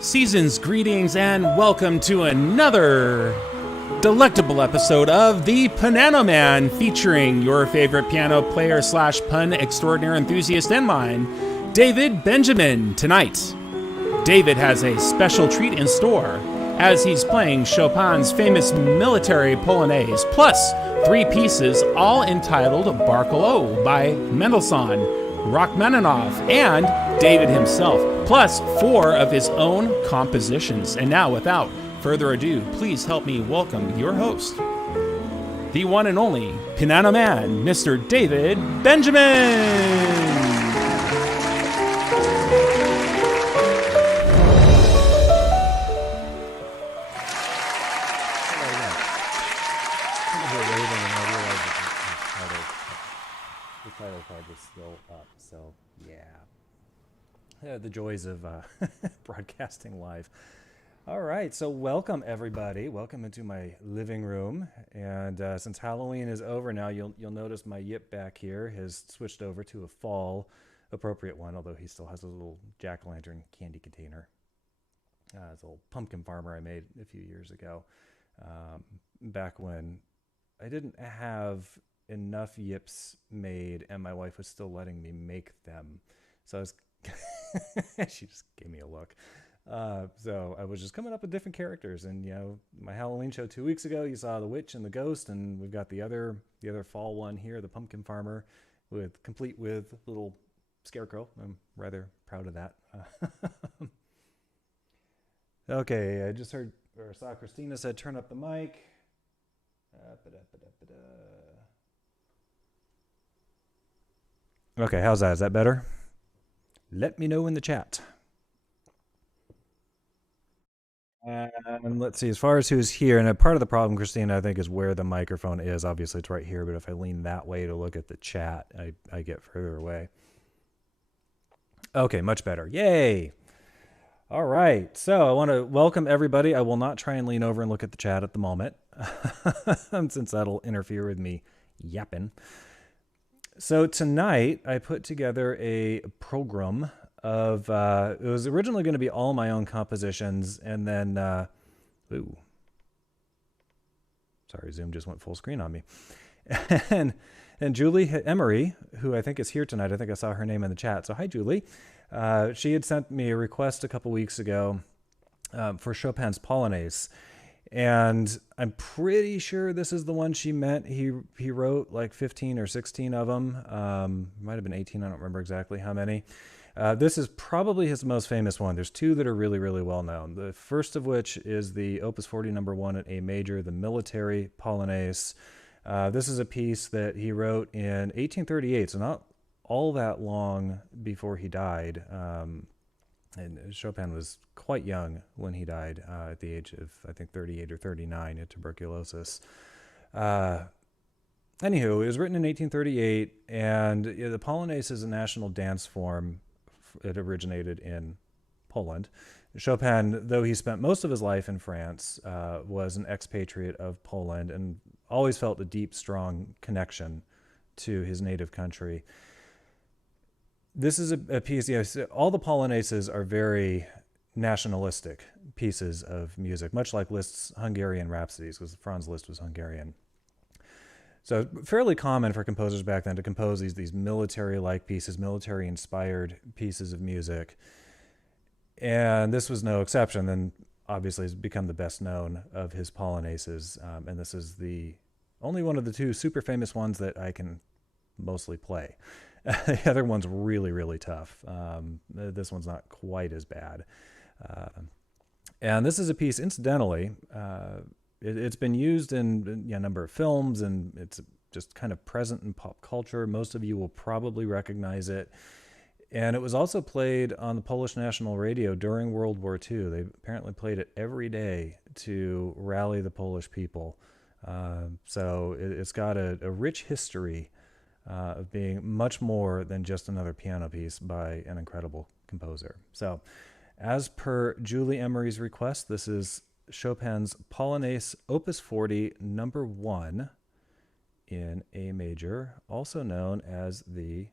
Season's greetings and welcome to another delectable episode of The Piano Man, featuring your favorite piano player slash pun extraordinaire enthusiast and mine, David Benjamin. Tonight, David has a special treat in store as he's playing Chopin's famous military polonaise, plus 3 pieces all entitled Barcarolle by Mendelssohn, Rachmaninoff, and David himself, plus 4 of his own compositions. And now, without further ado, please help me welcome your host, the one and only Piano Man, Mr. David Benjamin. The title card was still up, so yeah. The joys of broadcasting live. All right, so welcome everybody. Welcome into my living room. And since Halloween is over now, you'll notice my yip back here has switched over to a fall appropriate one, although he still has a little jack-o'-lantern candy container. It's a little pumpkin farmer I made a few years ago, back when I didn't have enough yips made and my wife was still letting me make them. So I was she just gave me a look. So I was just coming up with different characters, and my Halloween show 2 weeks ago, you saw the witch and the ghost, and we've got the other fall one here, the pumpkin farmer, complete with little scarecrow. I'm rather proud of that. Okay, I just heard or saw Christina said turn up the mic. Okay, how's that? Is that better? Let me know in the chat. And let's see, as far as who's here, and part of the problem, Christina, I think, is where the microphone is. Obviously, it's right here, but if I lean that way to look at the chat, I get further away. Okay, much better. Yay! All right, so I want to welcome everybody. I will not try and lean over and look at the chat at the moment, since that'll interfere with me yapping. So tonight, I put together a program of, it was originally going to be all my own compositions, and then, sorry, Zoom just went full screen on me. and Julie Emery, who I think is here tonight, I think I saw her name in the chat. So hi, Julie. She had sent me a request a couple weeks ago for Chopin's Polonaise. And I'm pretty sure this is the one she meant. He wrote like 15 or 16 of them. Might have been 18. I don't remember exactly how many. This is probably his most famous one. There's 2 that are really, really well known. The first of which is the Opus 40 number 1 at A major, the Military Polonaise. This is a piece that he wrote in 1838, so not all that long before he died. And Chopin was quite young when he died, at the age of, I think, 38 or 39 of tuberculosis. Anywho, it was written in 1838, and the Polonaise is a national dance form. It originated in Poland. Chopin, though he spent most of his life in France, was an expatriate of Poland and always felt a deep, strong connection to his native country. This is a piece, all the Polonaises are very nationalistic pieces of music, much like Liszt's Hungarian Rhapsodies, because Franz Liszt was Hungarian. So fairly common for composers back then to compose these military-like pieces, military-inspired pieces of music. And this was no exception, and obviously has become the best known of his Polonaises. And this is the only one of the 2 super famous ones that I can mostly play. The other one's really, really tough. This one's not quite as bad. And this is a piece, incidentally, it's been used in a number of films, and it's just kind of present in pop culture. Most of you will probably recognize it. And it was also played on the Polish National Radio during World War II. They apparently played it every day to rally the Polish people. So it's got a rich history of being much more than just another piano piece by an incredible composer. So, as per Julie Emery's request, this is Chopin's Polonaise Opus 40 number 1 in A major, also known as the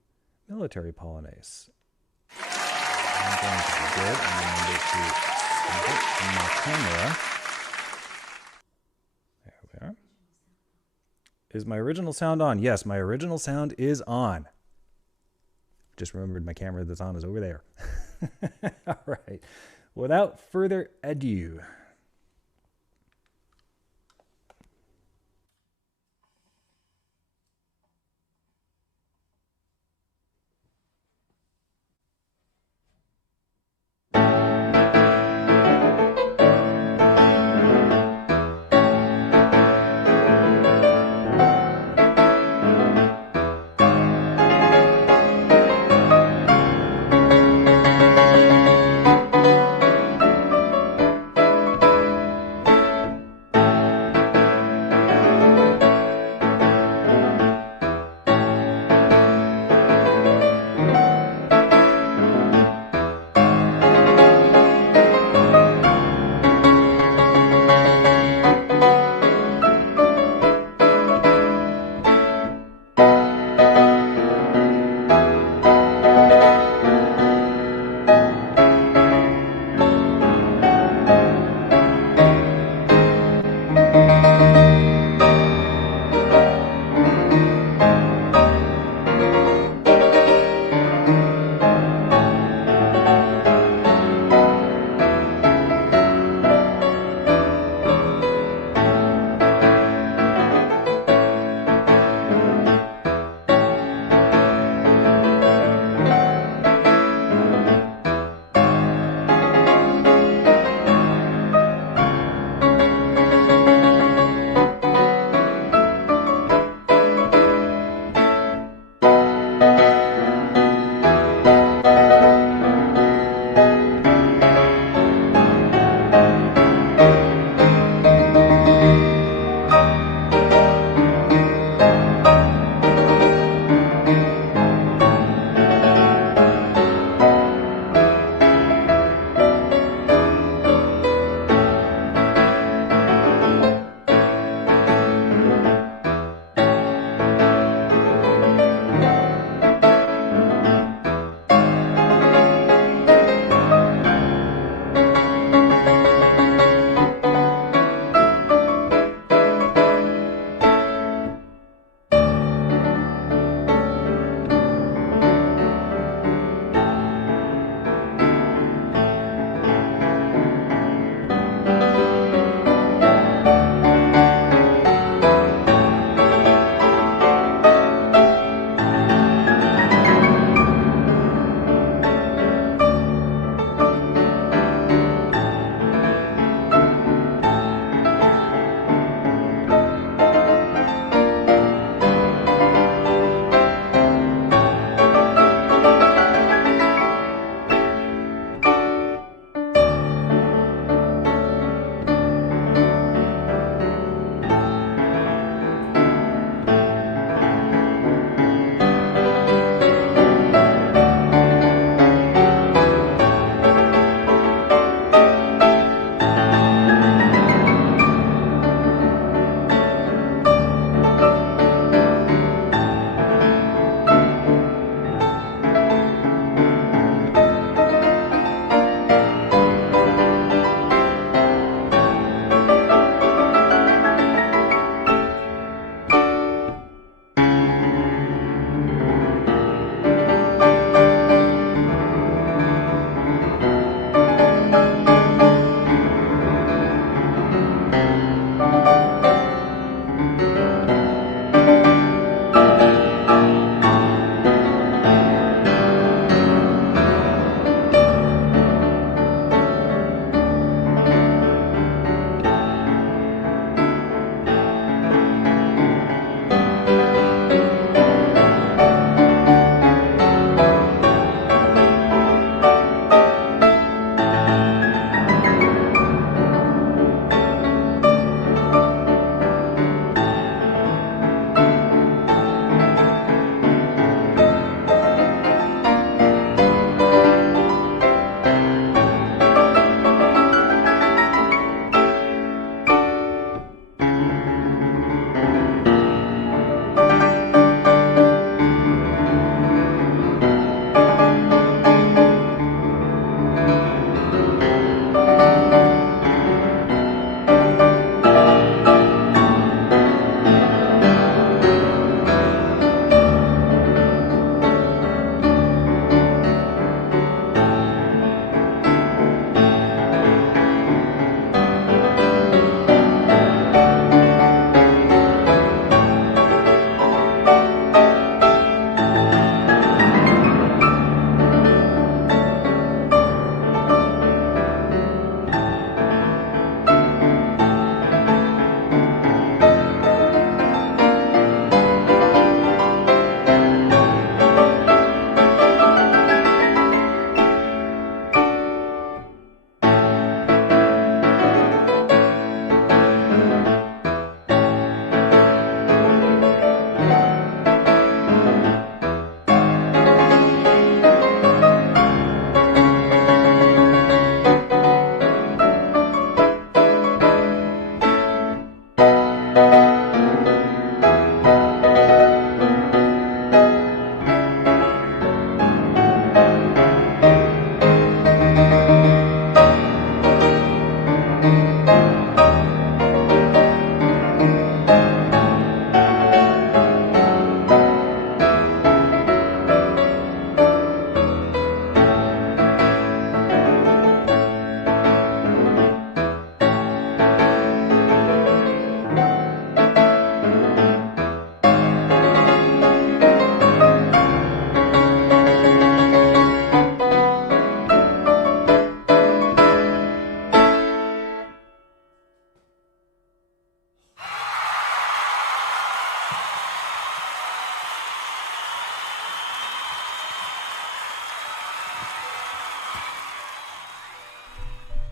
Military Polonaise. I'm going to be good and remember to my camera. There we are. Is my original sound on? Yes, my original sound is on. Just remembered my camera that's on is over there. All right. Without further ado.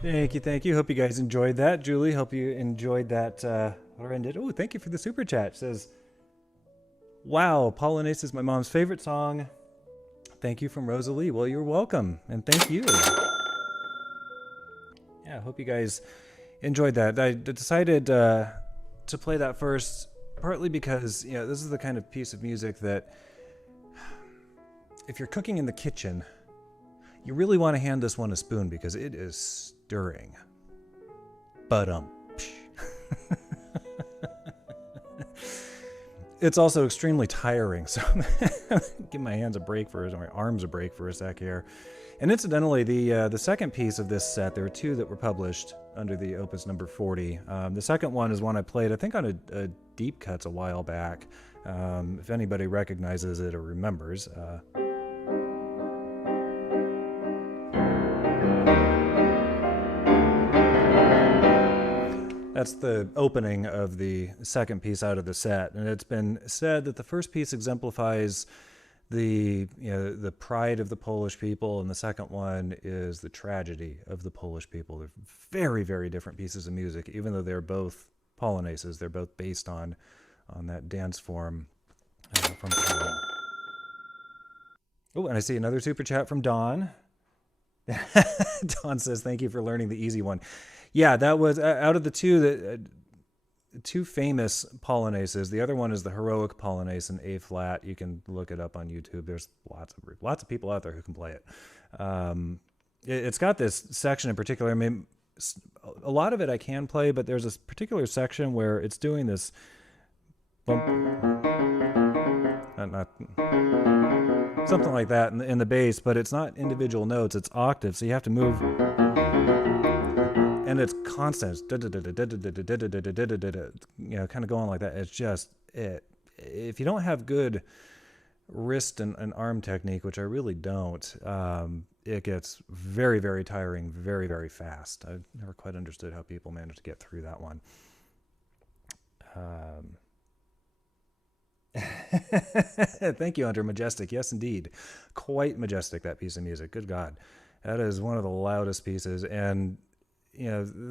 Thank you, thank you. Hope you guys enjoyed that. Julie, hope you enjoyed that. Oh, thank you for the super chat. It says, wow, Polonaise is my mom's favorite song. Thank you from Rosalie. Well, you're welcome, and thank you. Yeah, I hope you guys enjoyed that. I decided to play that first, partly because, you know, this is the kind of piece of music that if you're cooking in the kitchen, you really want to hand this one a spoon because it is stirring. It's also extremely tiring, so give my hands a break for my arms a break for a sec here. And incidentally, the second piece of this set, there were two that were published under the opus number 40. The second one is one I played, I think, on a deep cuts a while back. If anybody recognizes it or remembers. That's the opening of the second piece out of the set, and it's been said that the first piece exemplifies the pride of the Polish people, and the second one is the tragedy of the Polish people. They're very, very different pieces of music, even though they're both polonaises. They're both based on that dance form from Poland. Oh, and I see another super chat from Dawn. Dawn says, "Thank you for learning the easy one." Yeah, that was out of the two famous polonaises. The other one is the heroic polonaise in A flat. You can look it up on YouTube. There's lots of people out there who can play it. It's got this section in particular. I mean, a lot of it I can play, but there's this particular section where it's doing this bump, not something like that in the bass, but it's not individual notes. It's octaves, so you have to move. And it's constant, kind of going like that. It's just if you don't have good wrist and arm technique, which I really don't, it gets very, very tiring very, very fast. I've never quite understood how people manage to get through that one. Thank you, Hunter. Majestic. Yes, indeed. Quite majestic, that piece of music. Good God. That is one of the loudest pieces. And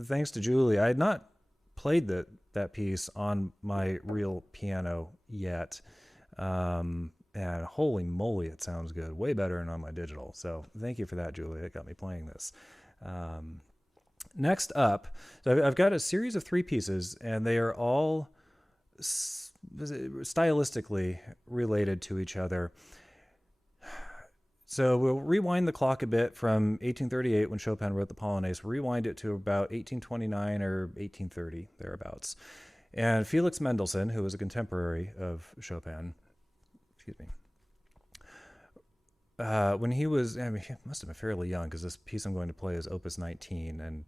thanks to Julie, I had not played that piece on my real piano yet. And holy moly, it sounds good. Way better than on my digital. So thank you for that, Julie. It got me playing this. Next up, so I've got a series of 3 pieces, and they are all stylistically related to each other. So we'll rewind the clock a bit from 1838 when Chopin wrote the Polonaise. Rewind it to about 1829 or 1830, thereabouts. And Felix Mendelssohn, who was a contemporary of Chopin, when he was, he must have been fairly young, because this piece I'm going to play is Opus 19, and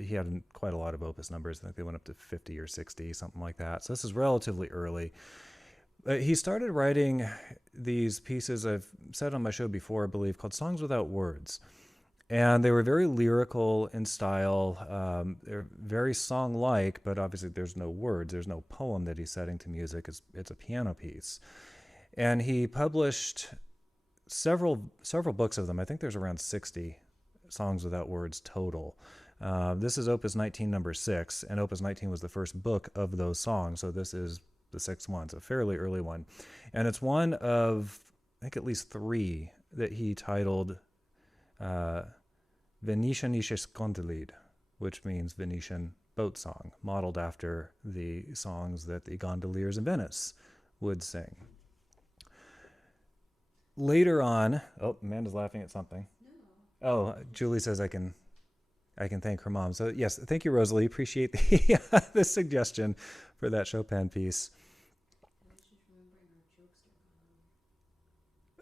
he had quite a lot of opus numbers. I think they went up to 50 or 60, something like that. So this is relatively early. He started writing these pieces I've said on my show before, I believe, called Songs Without Words. And they were very lyrical in style. They're very song-like, but obviously there's no words. There's no poem that he's setting to music. It's a piano piece. And he published several books of them. I think there's around 60 Songs Without Words total. This is Opus 19, number 6, and Opus 19 was the first book of those songs. So this is the 6th one. It's a fairly early one. And it's one of, I think, at least 3 that he titled Venetianisches Gondelied, which means Venetian boat song, modeled after the songs that the gondoliers in Venice would sing. Later on, Amanda's laughing at something. No. Oh, Julie says I can thank her mom. So yes, thank you, Rosalie. Appreciate the suggestion for that Chopin piece.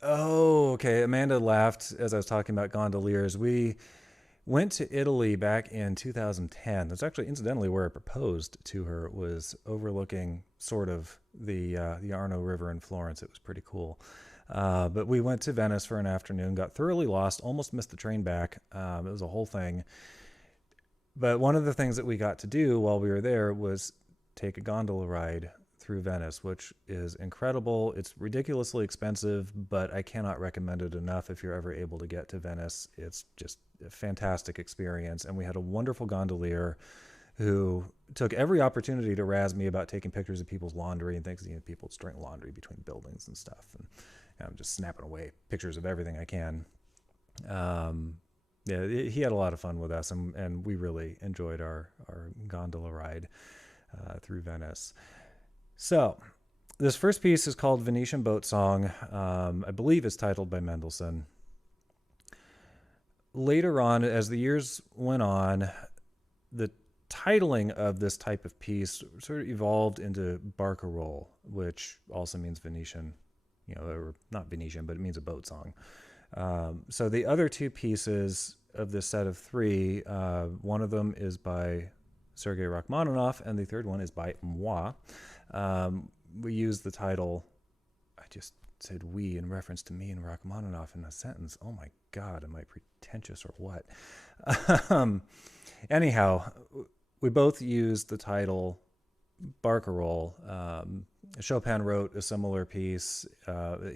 Oh, okay. Amanda laughed as I was talking about gondoliers. We went to Italy back in 2010. That's actually incidentally where I proposed to her, was overlooking sort of the Arno River in Florence. It was pretty cool. But we went to Venice for an afternoon, got thoroughly lost, almost missed the train back. It was a whole thing. But one of the things that we got to do while we were there was take a gondola ride through Venice, which is incredible. It's ridiculously expensive, but I cannot recommend it enough if you're ever able to get to Venice. It's just a fantastic experience. And we had a wonderful gondolier who took every opportunity to razz me about taking pictures of people's laundry and things. People storing laundry between buildings and stuff. And I'm just snapping away pictures of everything I can. Yeah, he had a lot of fun with us, and we really enjoyed our gondola ride through Venice. So this first piece is called Venetian Boat Song. I believe it's titled by Mendelssohn. Later on, as the years went on, the titling of this type of piece sort of evolved into barcarolle, which also means Venetian, or not Venetian, but it means a boat song. So the other two pieces of this set of three, one of them is by Sergei Rachmaninoff, and the third one is by moi. We use the title, I just said we in reference to me and Rachmaninoff in a sentence. Oh my God, am I pretentious or what? Anyhow, we both used the title barcarolle. Chopin wrote a similar piece.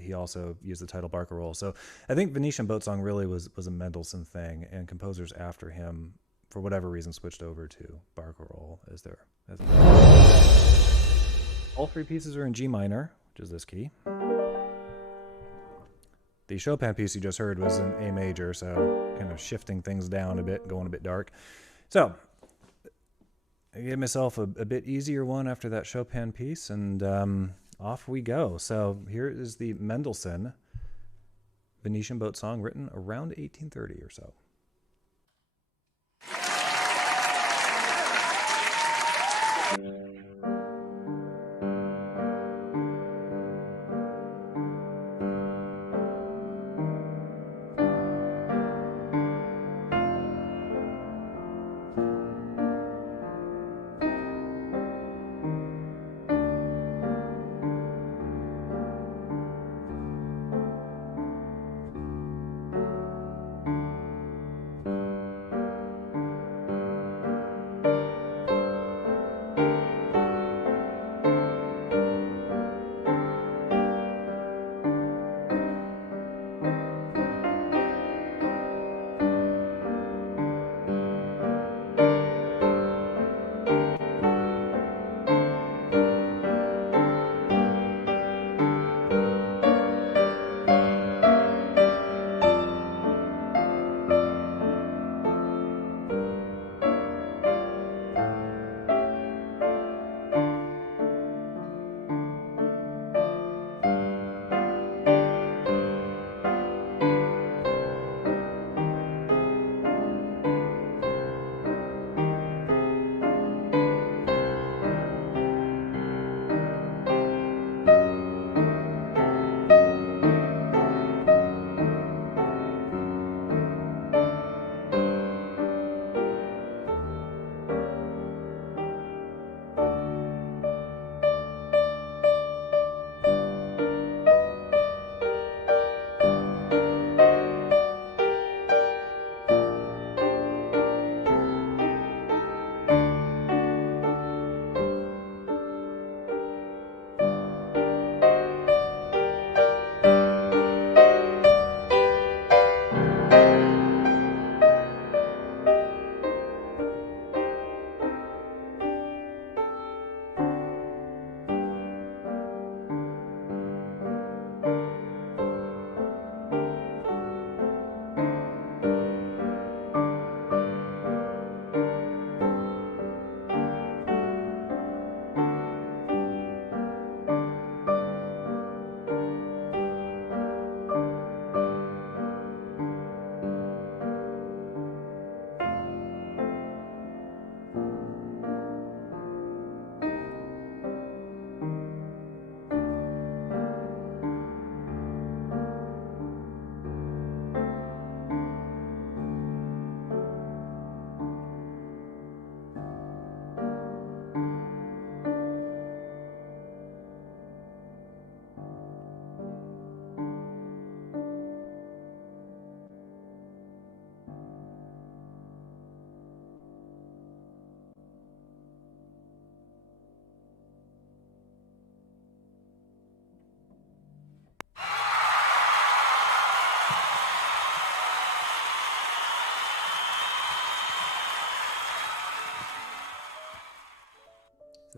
He also used the title barcarolle. So I think Venetian Boat Song really was a Mendelssohn thing, and composers after him, for whatever reason, switched over to barcarolle as their. All three pieces are in G minor, which is this key. The Chopin piece you just heard was in A major, so kind of shifting things down a bit, going a bit dark. So I gave myself a bit easier one after that Chopin piece, and off we go. So here is the Mendelssohn Venetian Boat Song, written around 1830 or so.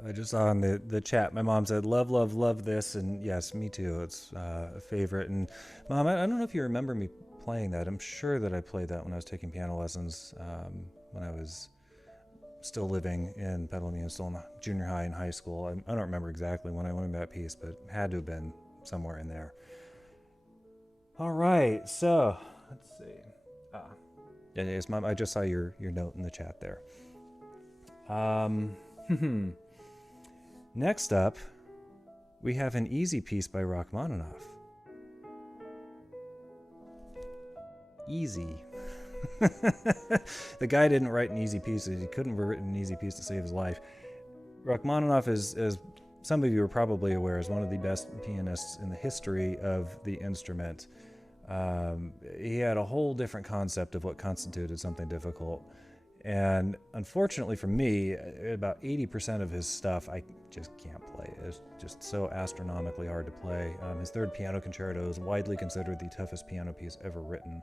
I just saw in the chat, my mom said, love, love, love this. And yes, me too. It's a favorite. And Mom, I don't know if you remember me playing that. I'm sure that I played that when I was taking piano lessons when I was still living in Petaluma, still in junior high and high school. I don't remember exactly when I learned that piece, but it had to have been somewhere in there. All right, so let's see. Yes, Mom, I just saw your note in the chat there. Next up, we have an easy piece by Rachmaninoff. Easy. The guy didn't write an easy piece. He couldn't have written an easy piece to save his life. Rachmaninoff is, as some of you are probably aware, is one of the best pianists in the history of the instrument. He had a whole different concept of what constituted something difficult. And unfortunately for me, about 80% of his stuff I just can't play. It's just so astronomically hard to play. His third piano concerto is widely considered the toughest piano piece ever written.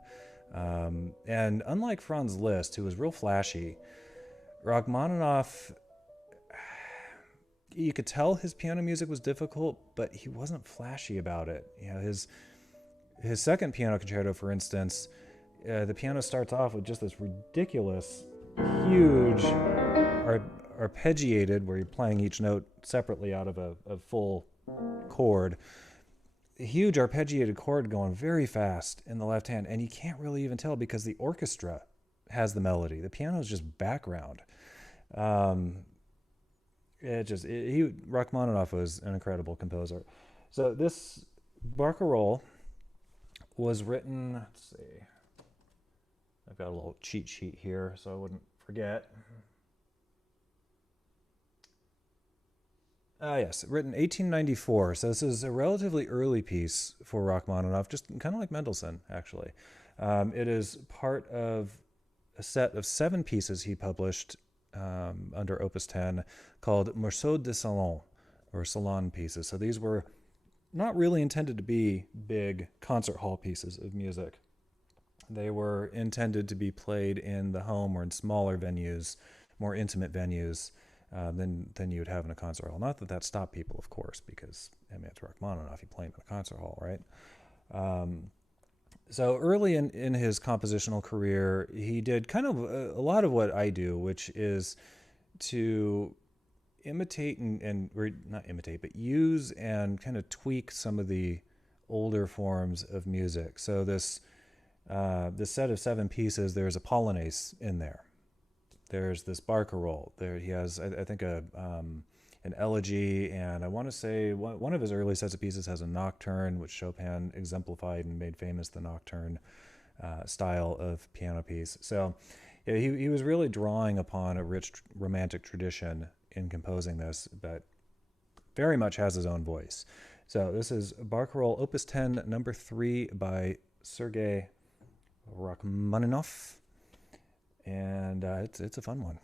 And unlike Franz Liszt, who was real flashy, Rachmaninoff, you could tell his piano music was difficult, but he wasn't flashy about it. You know, his second piano concerto, for instance, the piano starts off with just this ridiculous, huge arpeggiated, where you're playing each note separately out of a full chord. A huge arpeggiated chord going very fast in the left hand, and you can't really even tell because the orchestra has the melody. The piano is just background. Rachmaninoff was an incredible composer. So this barcarolle was written, let's see, I've got a little cheat sheet here so I wouldn't forget. Yes, written 1894. So this is a relatively early piece for Rachmaninoff, just kind of like Mendelssohn, actually. It is part of a set of 7 pieces he published under Opus 10 called Morceaux de Salon, or salon pieces. So these were not really intended to be big concert hall pieces of music. They were intended to be played in the home or in smaller venues, more intimate venues than you would have in a concert hall. Not that that stopped people, of course, because it's Rachmaninoff, you play him in a concert hall, right? So early in his compositional career, he did kind of a lot of what I do, which is to imitate or not imitate, but use and kind of tweak some of the older forms of music. So this set of 7 pieces, there's a polonaise in there. There's this barcarolle. There he has, I think, an elegy, and I want to say one of his early sets of pieces has a nocturne, which Chopin exemplified and made famous the nocturne style of piano piece. So yeah, he was really drawing upon a rich romantic tradition in composing this, but very much has his own voice. So this is Barcarolle Opus 10, number 3 by Sergei Rachmaninoff, and it's a fun one.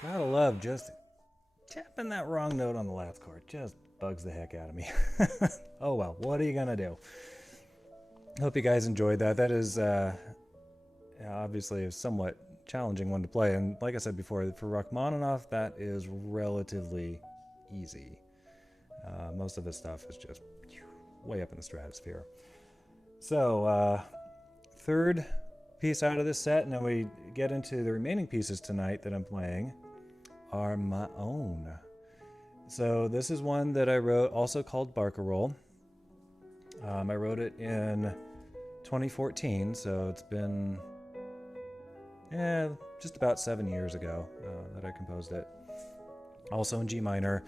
Gotta love just tapping that wrong note on the last chord. Just bugs the heck out of me. Oh well, what are you gonna do? Hope you guys enjoyed that. That is obviously a somewhat challenging one to play. And like I said before, for Rachmaninoff, that is relatively easy. Most of his stuff is just way up in the stratosphere. So, third piece out of this set, and then we get into the remaining pieces tonight that I'm playing are my own. So this is one that I wrote, also called Barcarolle. I wrote it in 2014, so it's been just about 7 years ago that I composed it. Also in G minor.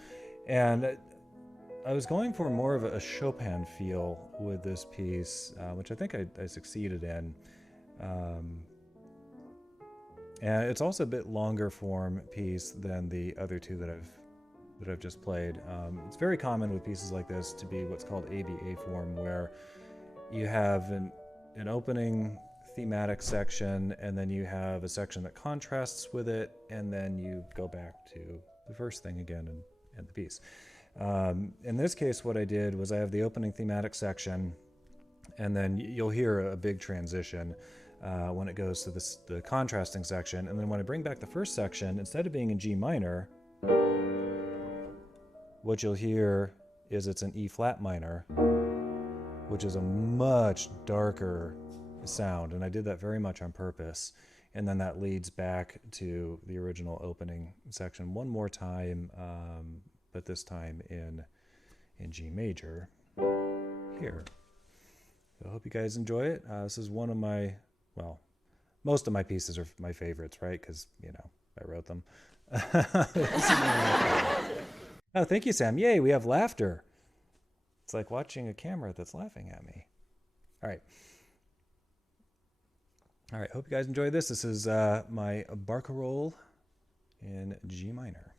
And I was going for more of a Chopin feel with this piece, which I think I succeeded in. And it's also a bit longer form piece than the other two that I've just played. It's very common with pieces like this to be what's called ABA form, where you have an opening thematic section, and then you have a section that contrasts with it, and then you go back to the first thing again and end the piece. In this case, what I did was I have the opening thematic section, and then you'll hear a big transition when it goes to the contrasting section. And then when I bring back the first section, instead of being in G minor, what you'll hear is it's an E flat minor, which is a much darker sound. And I did that very much on purpose. And then that leads back to the original opening section one more time, but this time in G major here. So I hope you guys enjoy it. This is one of my, well, most of my pieces are my favorites, right? Because, you know, I wrote them. Oh, thank you, Sam. Yay, we have laughter. It's like watching a camera that's laughing at me. All right. All right, hope you guys enjoy this. This is my barcarolle in G minor.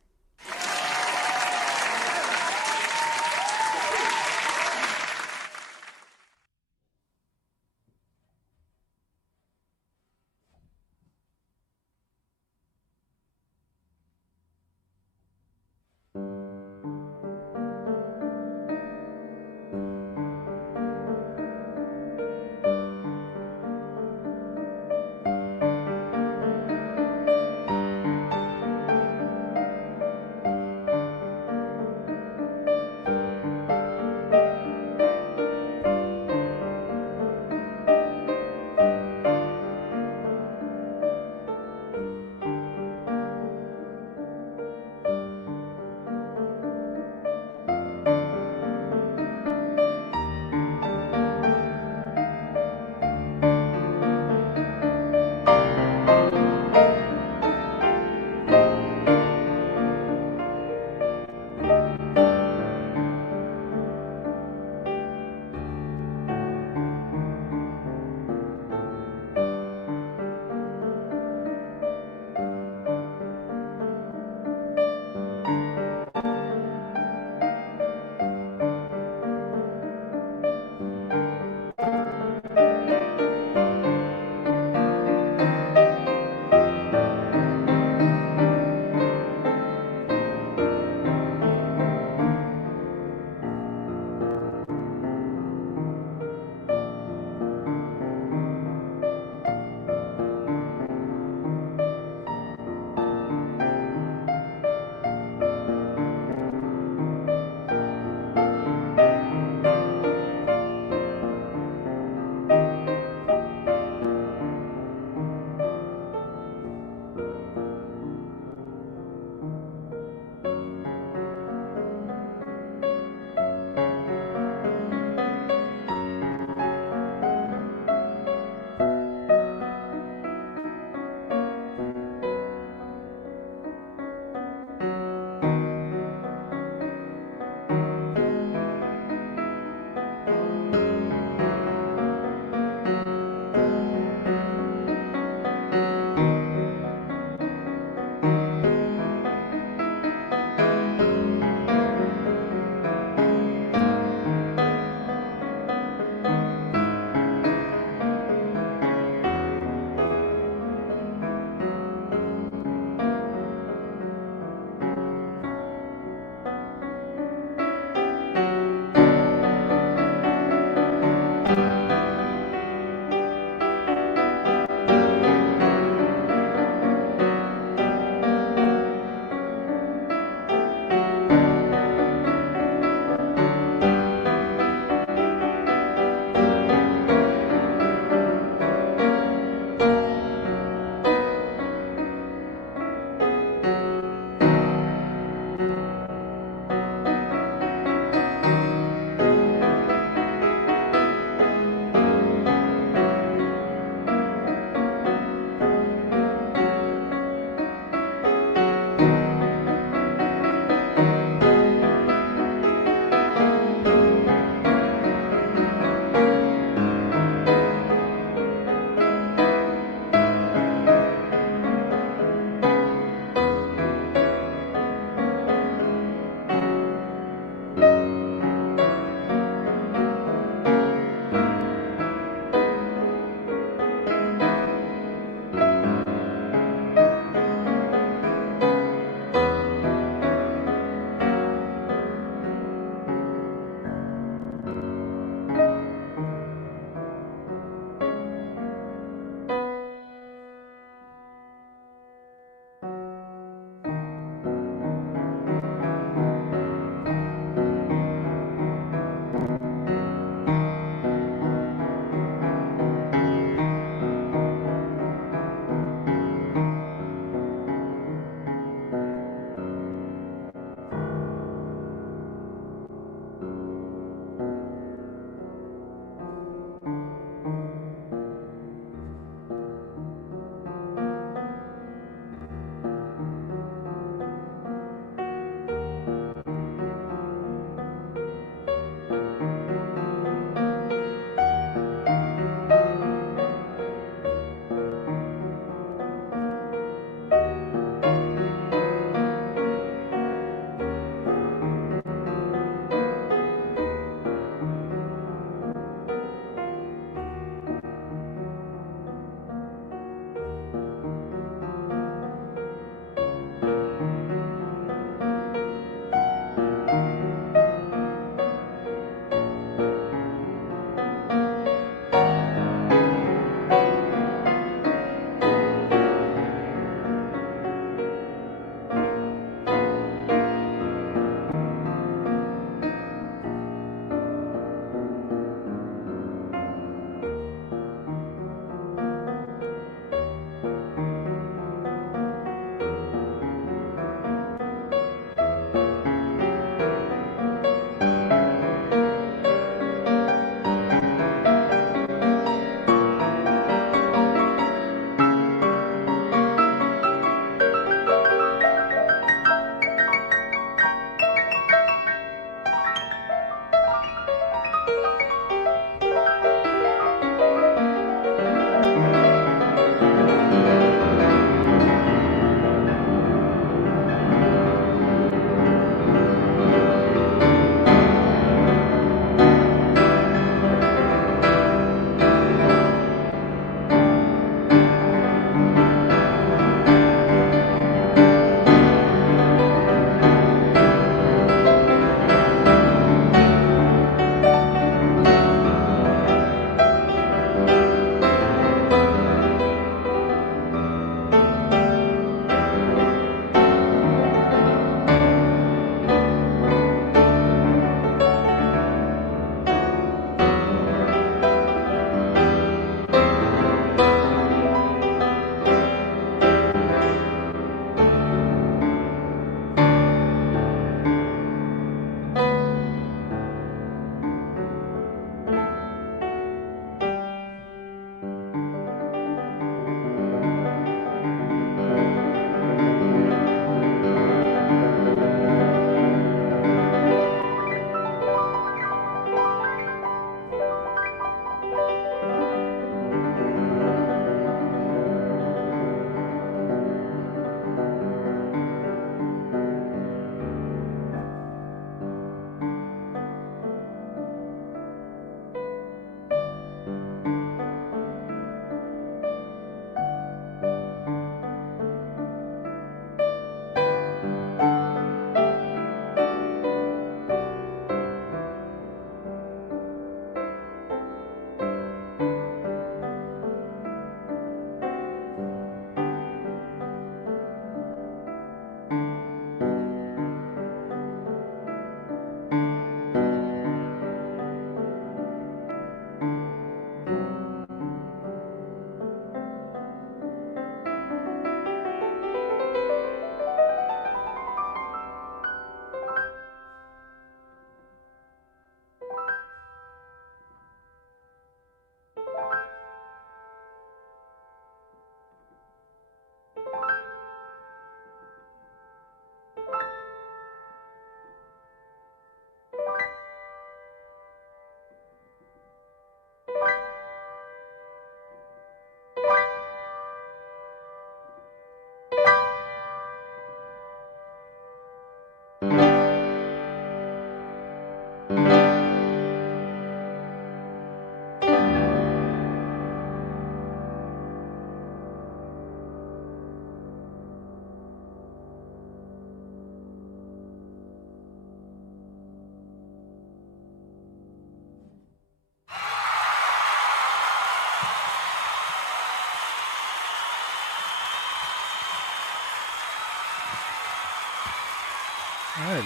All right,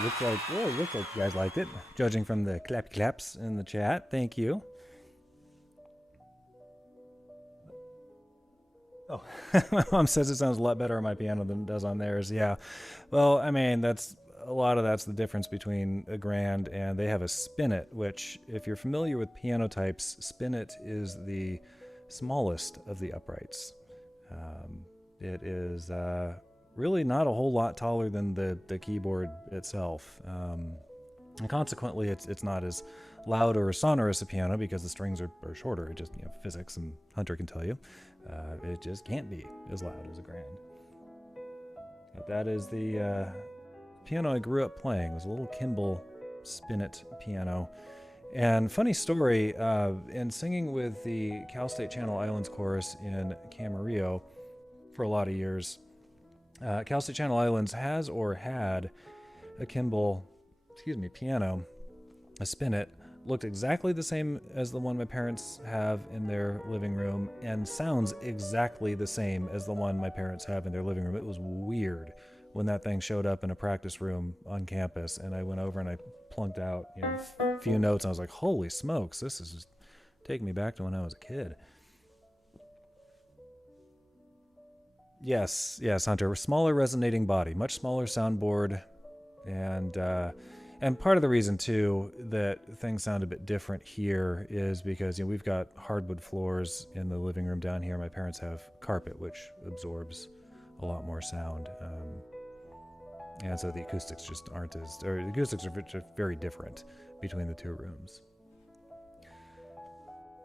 looks like you guys liked it, judging from the clappy claps in the chat. Thank you. Oh, my mom says it sounds a lot better on my piano than it does on theirs. Yeah, well, I mean, that's the difference between a grand and they have a spinet, which, if you're familiar with piano types, spinet is the smallest of the uprights. It is really not a whole lot taller than the keyboard itself, and consequently, it's not as loud or sonorous a piano because the strings are shorter. It just, physics, and Hunter can tell you, it just can't be as loud as a grand. But that is the piano I grew up playing. It was a little Kimball spinet piano. And funny story, in singing with the Cal State Channel Islands Chorus in Camarillo for a lot of years, Cal State Channel Islands has or had a Kimball, piano, a spinet, looked exactly the same as the one my parents have in their living room and sounds exactly the same as the one my parents have in their living room. It was weird when that thing showed up in a practice room on campus, and I went over and I plunked out a few notes, and I was like, holy smokes, this is just taking me back to when I was a kid. Yes, Hunter, smaller resonating body, much smaller soundboard, and part of the reason too that things sound a bit different here is because we've got hardwood floors in the living room down here. My parents have carpet, which absorbs a lot more sound, and so the acoustics just aren't as, or the acoustics are just very different between the two rooms.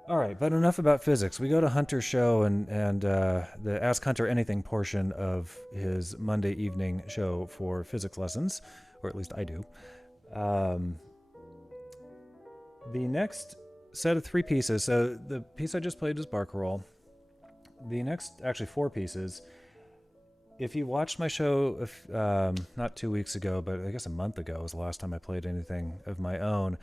All right, but enough about physics. We go to Hunter's show and the Ask Hunter Anything portion of his Monday evening show for physics lessons, or at least I do. The next set of 3 pieces, so the piece I just played was Barcarolle. The next, actually 4 pieces, if you watched my show, not 2 weeks ago, but I guess a month ago was the last time I played anything of my own,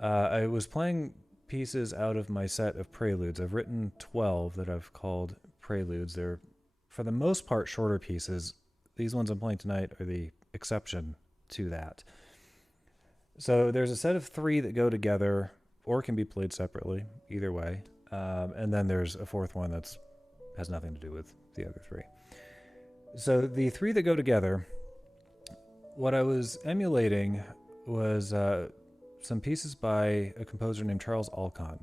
I was playing pieces out of my set of preludes. I've written 12 that I've called preludes. They're, for the most part, shorter pieces. These ones I'm playing tonight are the exception to that. So there's a set of 3 that go together or can be played separately, either way. And then there's a 4th one that has nothing to do with the other 3. So the 3 that go together, what I was emulating was some pieces by a composer named Charles Alkan.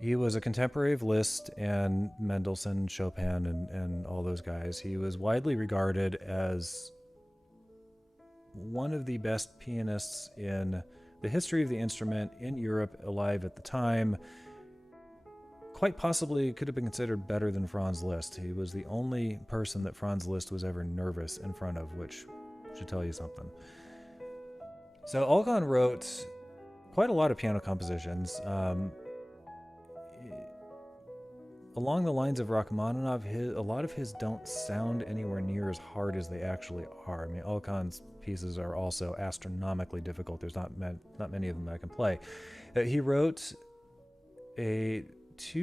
He was a contemporary of Liszt and Mendelssohn, Chopin, and all those guys. He was widely regarded as one of the best pianists in the history of the instrument in Europe alive at the time. Quite possibly could have been considered better than Franz Liszt. He was the only person that Franz Liszt was ever nervous in front of, which should tell you something. So Alkan wrote quite a lot of piano compositions. Along the lines of Rachmaninoff, a lot of his don't sound anywhere near as hard as they actually are. I mean, Alkan's pieces are also astronomically difficult. There's not many of them that I can play. He wrote 2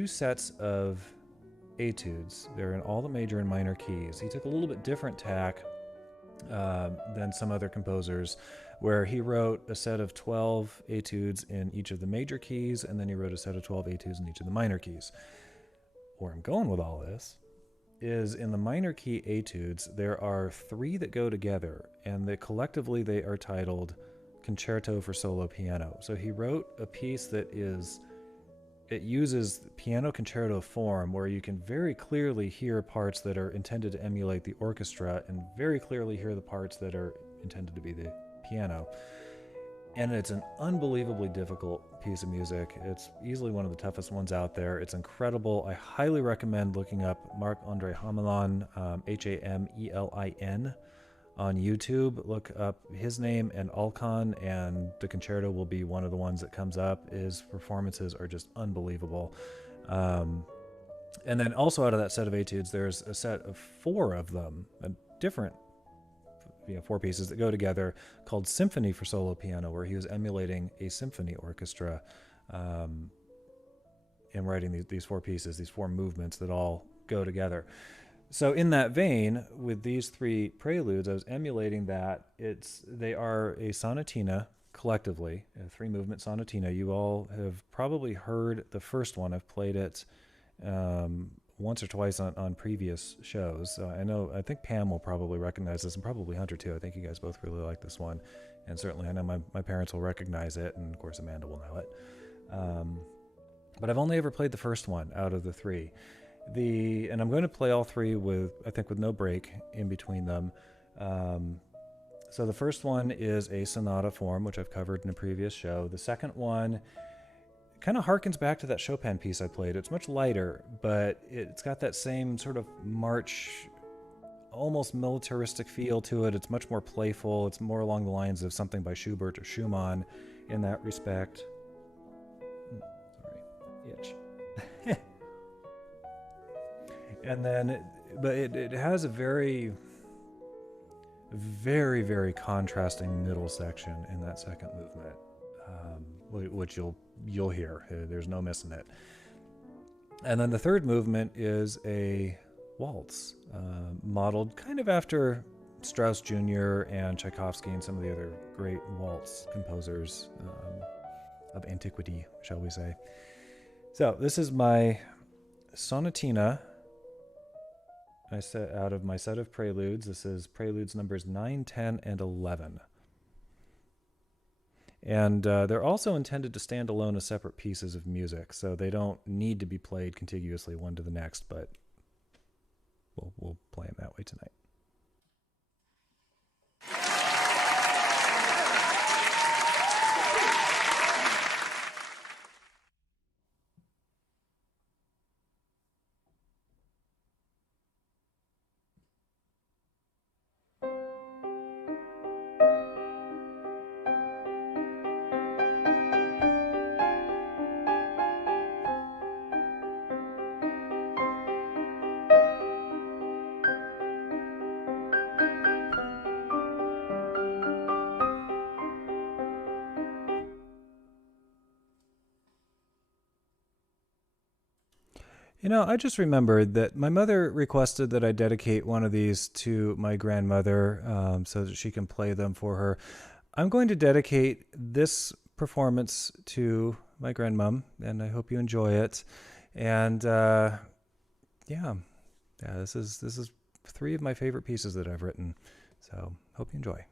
sets of etudes. They're in all the major and minor keys. He took a little bit different tack than some other composers, where he wrote a set of 12 etudes in each of the major keys, and then he wrote a set of 12 etudes in each of the minor keys. Where I'm going with all this is in the minor key etudes, there are 3 that go together, and collectively they are titled Concerto for Solo Piano. So he wrote a piece that it uses piano concerto form, where you can very clearly hear parts that are intended to emulate the orchestra and very clearly hear the parts that are intended to be the piano. And it's an unbelievably difficult piece of music. It's easily one of the toughest ones out there. It's incredible. I highly recommend looking up Marc-André Hamelin, Hamelin, on YouTube. Look up his name and Alkan, and the concerto will be one of the ones that comes up. His performances are just unbelievable. And then also out of that set of etudes, there's a set of 4 of them, a different 4 pieces that go together, called Symphony for Solo Piano, where he was emulating a symphony orchestra in writing these 4 pieces, these 4 movements that all go together. So in that vein, with these three preludes, I was emulating that. They are a sonatina collectively, a three-movement sonatina. You all have probably heard the first one. I've played it once or twice on previous shows. I think Pam will probably recognize this, and probably Hunter too. I think you guys both really like this one, and certainly I know my parents will recognize it, and of course Amanda will know it. But I've only ever played the first one out of the three. And I'm going to play all three with no break in between them. So the first one is a sonata form, which I've covered in a previous show. The second one kind of harkens back to that Chopin piece I played. It's much lighter, but it's got that same sort of march, almost militaristic feel to it. It's much more playful. It's more along the lines of something by Schubert or Schumann in that respect. Sorry, itch. And then, but it has a very, very, very contrasting middle section in that second movement, which you'll hear. There's no missing it. And then the third movement is a waltz, modeled kind of after Strauss Jr. and Tchaikovsky and some of the other great waltz composers of antiquity, shall we say. So this is my sonatina. I set out of my set of preludes. This is preludes numbers 9, 10, and 11. And they're also intended to stand alone as separate pieces of music, so they don't need to be played contiguously one to the next, but we'll play them that way tonight. You know, I just remembered that my mother requested that I dedicate one of these to my grandmother so that she can play them for her. I'm going to dedicate this performance to my grandmom, and I hope you enjoy it. And this is three of my favorite pieces that I've written. So hope you enjoy.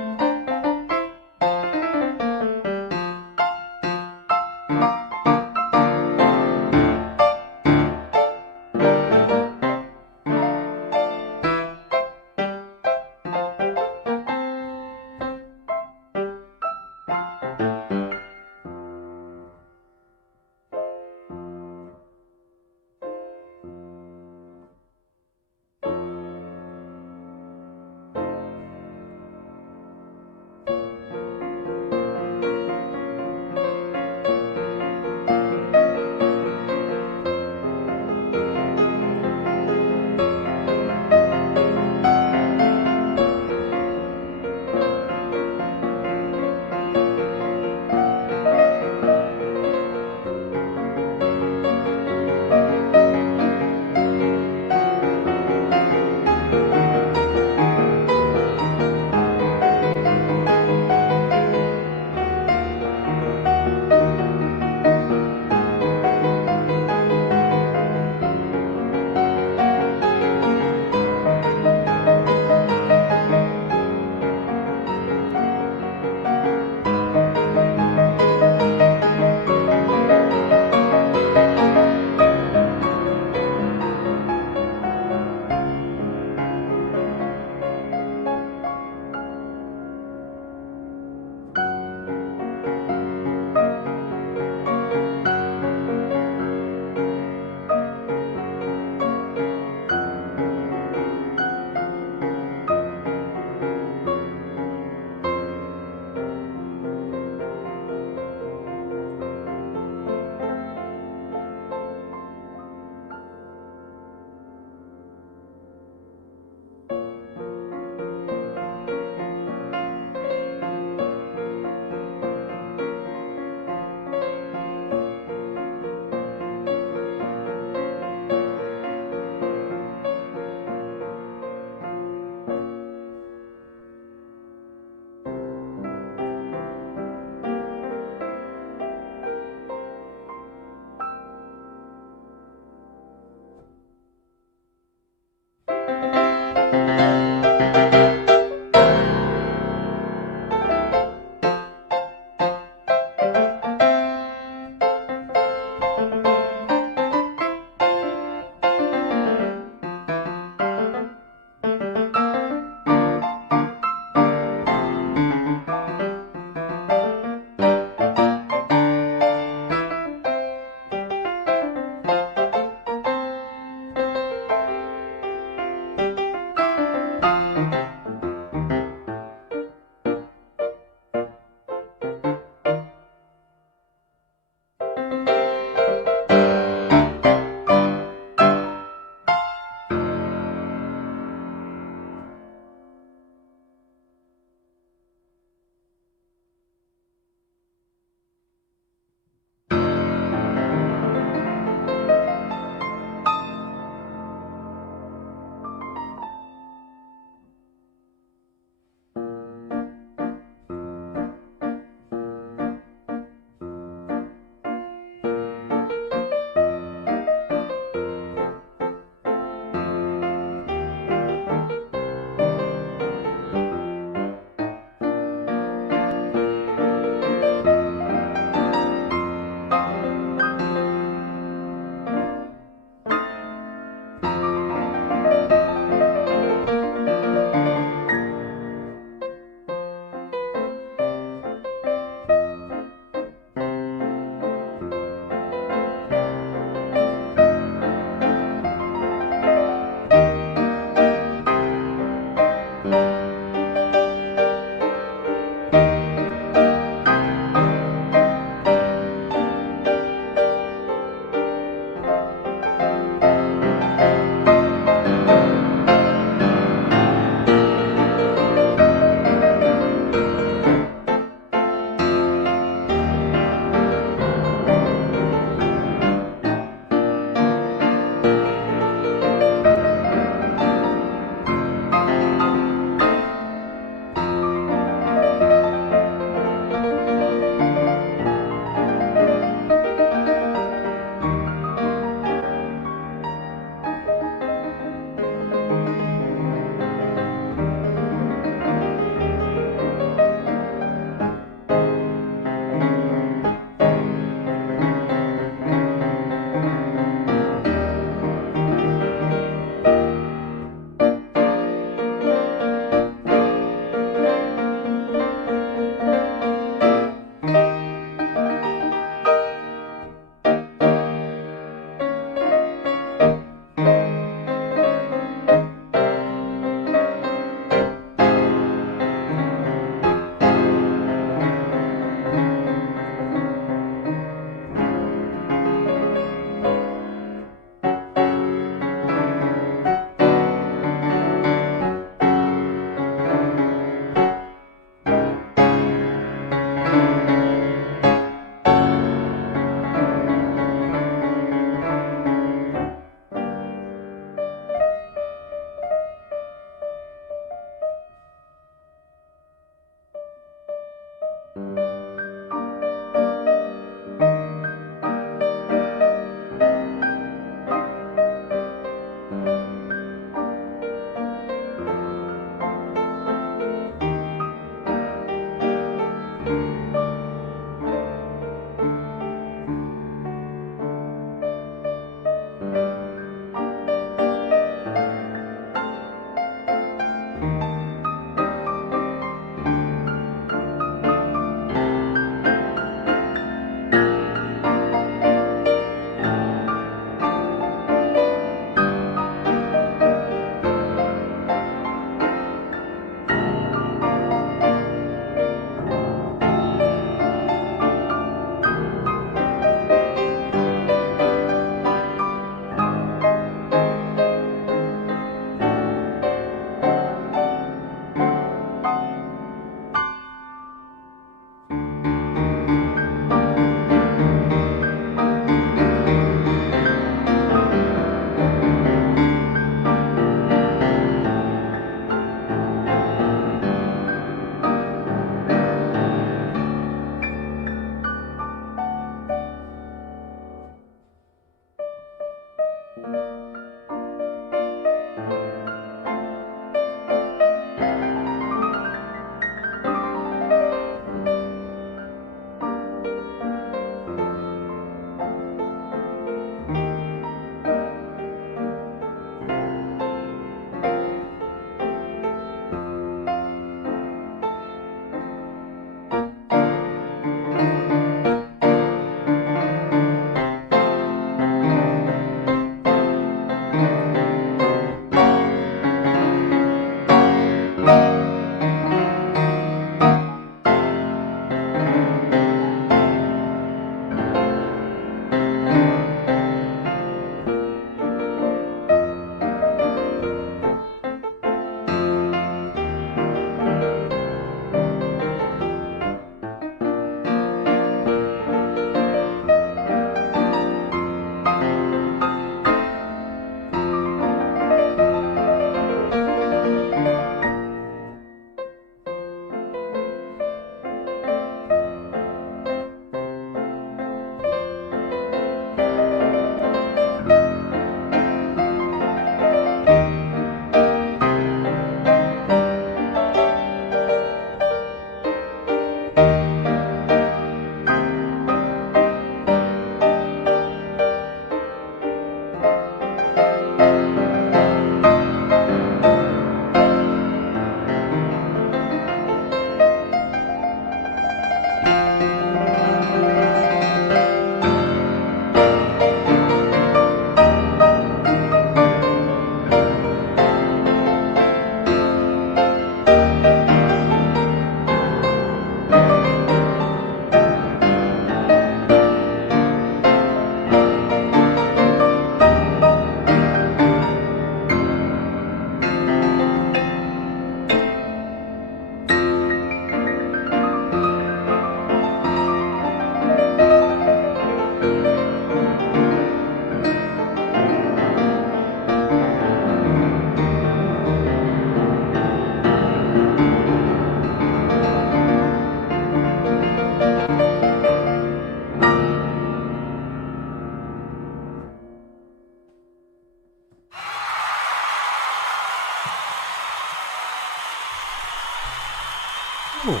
Ooh.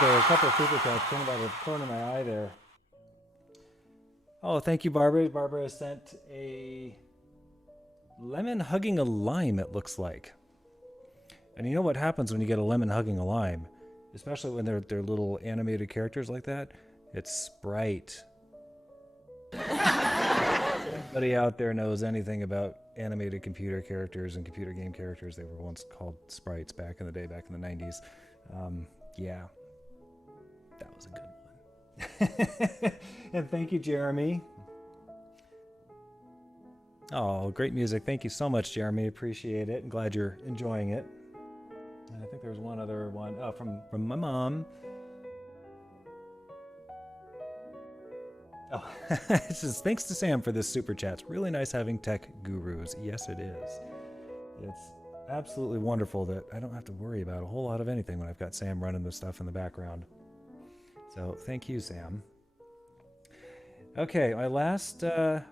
There were a couple of super chats coming out of the corner of my eye there. Oh, thank you, Barbara. Barbara sent a lemon hugging a lime, it looks like. And you know what happens when you get a lemon hugging a lime? Especially when they're little animated characters like that? It's Sprite. Anybody out there knows anything about animated computer characters and computer game characters? They were once called sprites back in the day, back in the 90s. Yeah, that was a good one. And thank you, Jeremy. Oh, great music. Thank you so much, Jeremy. Appreciate it. I'm glad you're enjoying it. And I think there's one other one from my mom. Oh, it says, thanks to Sam for this super chat. It's really nice having tech gurus. Yes, it is. It's absolutely wonderful that I don't have to worry about a whole lot of anything when I've got Sam running the stuff in the background. So thank you, Sam. Okay, my last,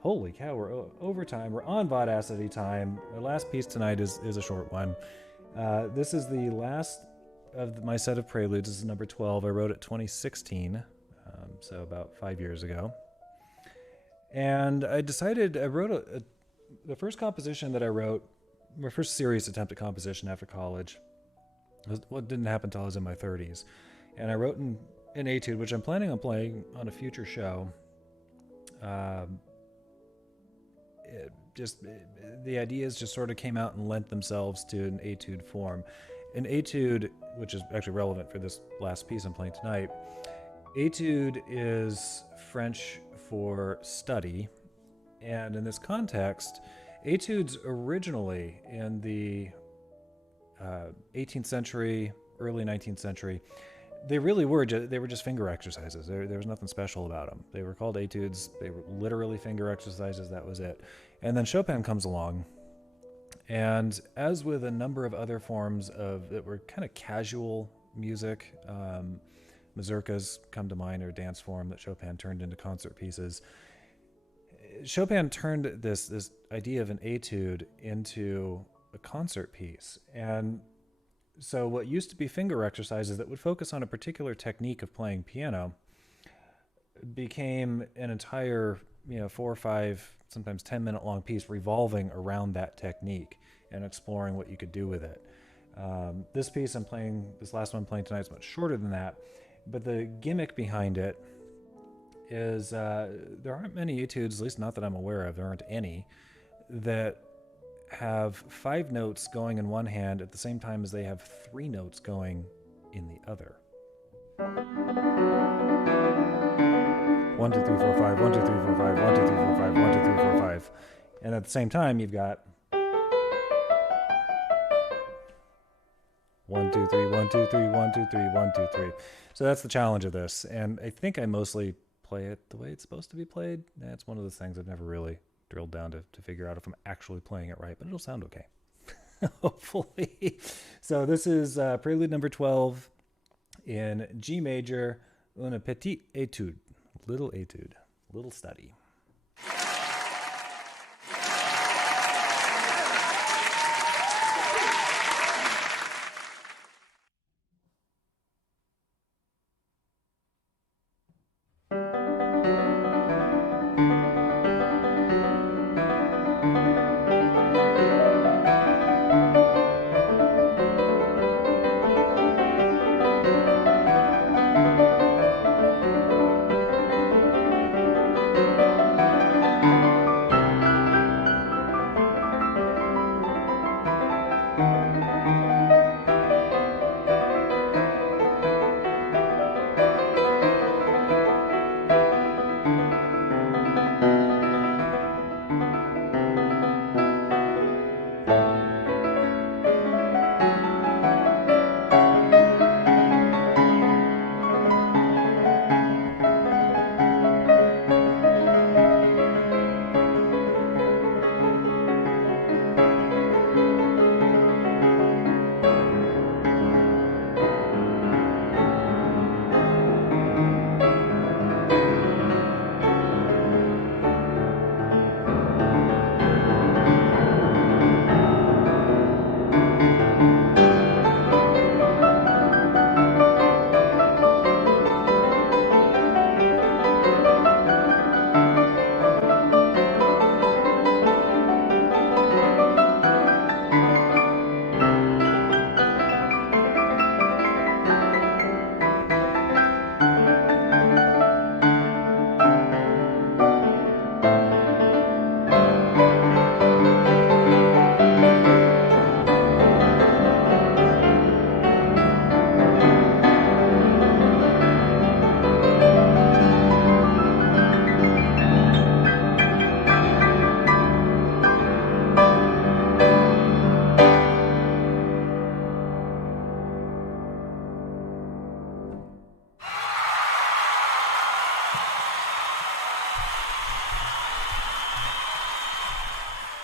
holy cow, we're over time. We're on Vaudacity time. My last piece tonight is a short one. This is the last of my set of preludes. This is number 12. I wrote it 2016, so about 5 years ago. And I wrote the first composition that I wrote, my first serious attempt at composition after college. What didn't happen until I was in my 30s. And I wrote an etude, which I'm planning on playing on a future show. The ideas just sort of came out and lent themselves to an etude form. An etude, which is actually relevant for this last piece I'm playing tonight, etude is French for study, and in this context, etudes originally in the 18th century, early 19th century, they really were just finger exercises. There was nothing special about them. They were called etudes. They were literally finger exercises. That was it. And then Chopin comes along, and as with a number of other forms that were kind of casual music, mazurkas come to mind, or dance form that Chopin turned into concert pieces. Chopin turned this idea of an etude into a concert piece. And so what used to be finger exercises that would focus on a particular technique of playing piano became an entire, 4 or 5, sometimes 10-minute long piece revolving around that technique and exploring what you could do with it. This piece this last one I'm playing tonight is much shorter than that, but the gimmick behind it is there aren't many etudes, at least not that I'm aware of, there aren't any, that have 5 notes going in one hand at the same time as they have 3 notes going in the other. 1, 2, 3, 4, 5, 1, 2, 3, 4, 5, 1, 2, 3, 4, 5, 1, 2, 3, 4, 5. And at the same time, you've got 1, 2, 3, 1, 2, 3, 1, 2, 3, 1, 2, 3. So that's the challenge of this. And I think I mostly play it the way it's supposed to be played. That's one of those things I've never really drilled down to figure out if I'm actually playing it right, but it'll sound okay. Hopefully. So this is prelude number 12 in G major, une petite étude, little etude, little study.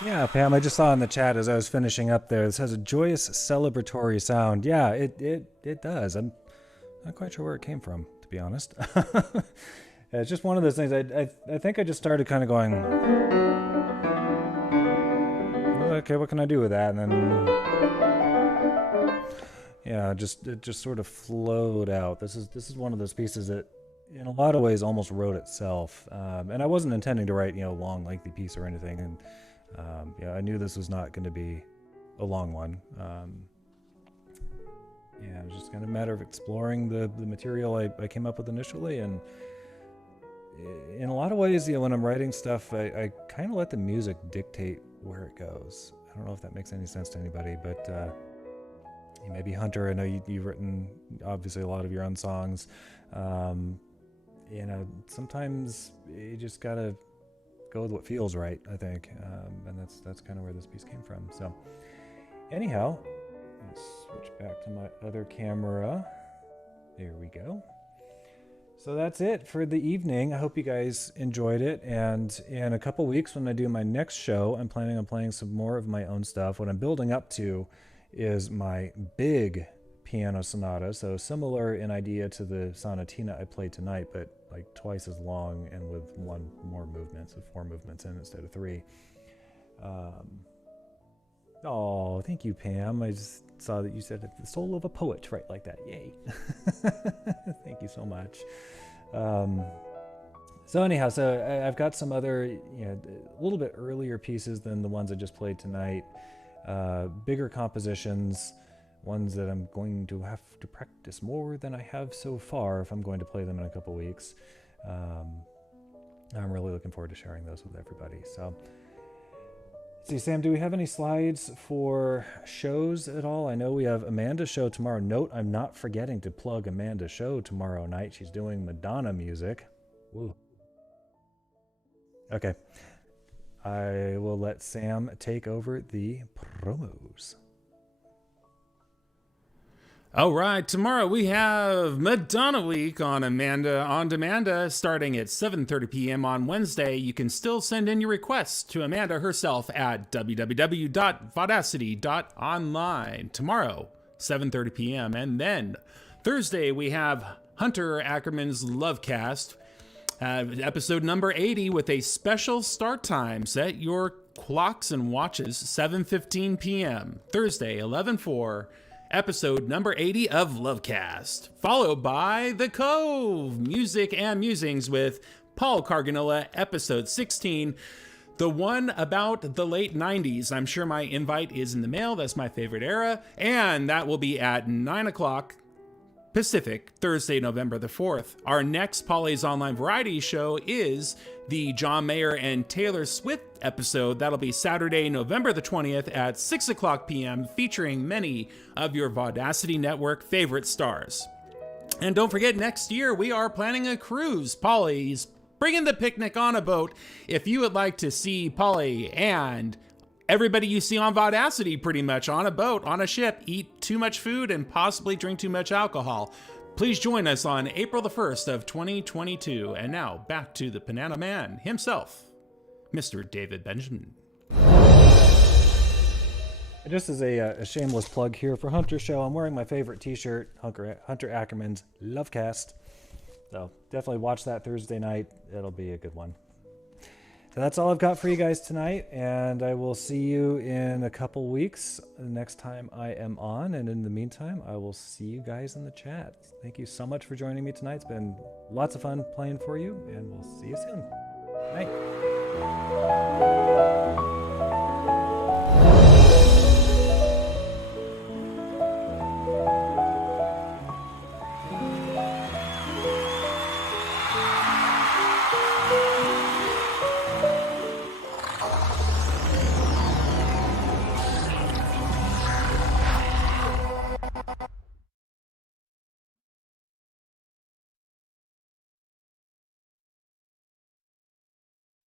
Yeah, Pam, I just saw in the chat as I was finishing up there, this has a joyous celebratory sound. Yeah, it does. I'm not quite sure where it came from, to be honest. It's just one of those things. I think I just started kind of going, okay, what can I do with that? And then, yeah, it just sort of flowed out. This is one of those pieces that, in a lot of ways, almost wrote itself. And I wasn't intending to write, a long, lengthy piece or anything. And yeah, I knew this was not going to be a long one. Yeah, it was just kind of a matter of exploring the material I came up with initially. And in a lot of ways, when I'm writing stuff, I kind of let the music dictate where it goes. I don't know if that makes any sense to anybody, but maybe Hunter, I know you've written obviously a lot of your own songs. Sometimes you just gotta go with what feels right, I think, and that's kind of where this piece came from. So anyhow, let's switch back to my other camera. There we go. So that's it for the evening. I hope you guys enjoyed it. And in a couple weeks, when I do my next show, I'm planning on playing some more of my own stuff. What I'm building up to is my big piano sonata. So similar in idea to the sonatina I played tonight, but like twice as long and with one more movement, so 4 movements in instead of 3. Oh, thank you, Pam. I just saw that you said the soul of a poet, right? Like that. Yay. Thank you so much. So anyhow, I've got some other, a little bit earlier pieces than the ones I just played tonight. Bigger compositions, ones that I'm going to have to practice more than I have so far if I'm going to play them in a couple weeks. I'm really looking forward to sharing those with everybody. So, let's see, Sam, do we have any slides for shows at all? I know we have Amanda's show tomorrow. Note, I'm not forgetting to plug Amanda's show tomorrow night. She's doing Madonna music. Woo. Okay. I will let Sam take over the promos. All right, tomorrow we have Madonna Week on Amanda on Demand, starting at 7:30 p.m. on Wednesday. You can still send in your requests to Amanda herself at www.vaudacity.online. Tomorrow, 7:30 p.m. And then Thursday we have Hunter Ackerman's Lovecast, episode number 80, with a special start time. Set your clocks and watches, 7:15 p.m. Thursday, 11/4. Episode number 80 of Lovecast, followed by The Cove, Music and Musings with Paul Carganilla, episode 16, the one about the late 90s. I'm sure my invite is in the mail. That's my favorite era. And that will be at 9 o'clock Pacific, Thursday, November the 4th. Our next Polly's Online Variety show is the John Mayer and Taylor Swift episode. That'll be Saturday, November the 20th at 6 o'clock p.m., featuring many of your Vaudacity Network favorite stars. And don't forget, next year we are planning a cruise. Polly's bringing the picnic on a boat. If you would like to see Polly and everybody you see on Vaudacity pretty much on a boat, on a ship, eat too much food and possibly drink too much alcohol, please join us on April the 1st of 2022. And now back to the Banana Man himself, Mr. David Benjamin. Just as a shameless plug here for Hunter's show, I'm wearing my favorite t-shirt, Hunter Ackerman's Lovecast. So definitely watch that Thursday night. It'll be a good one. So that's all I've got for you guys tonight, and I will see you in a couple weeks the next time I am on. And in the meantime, I will see you guys in the chat. Thank you so much for joining me tonight. It's been lots of fun playing for you, and we'll see you soon. Bye.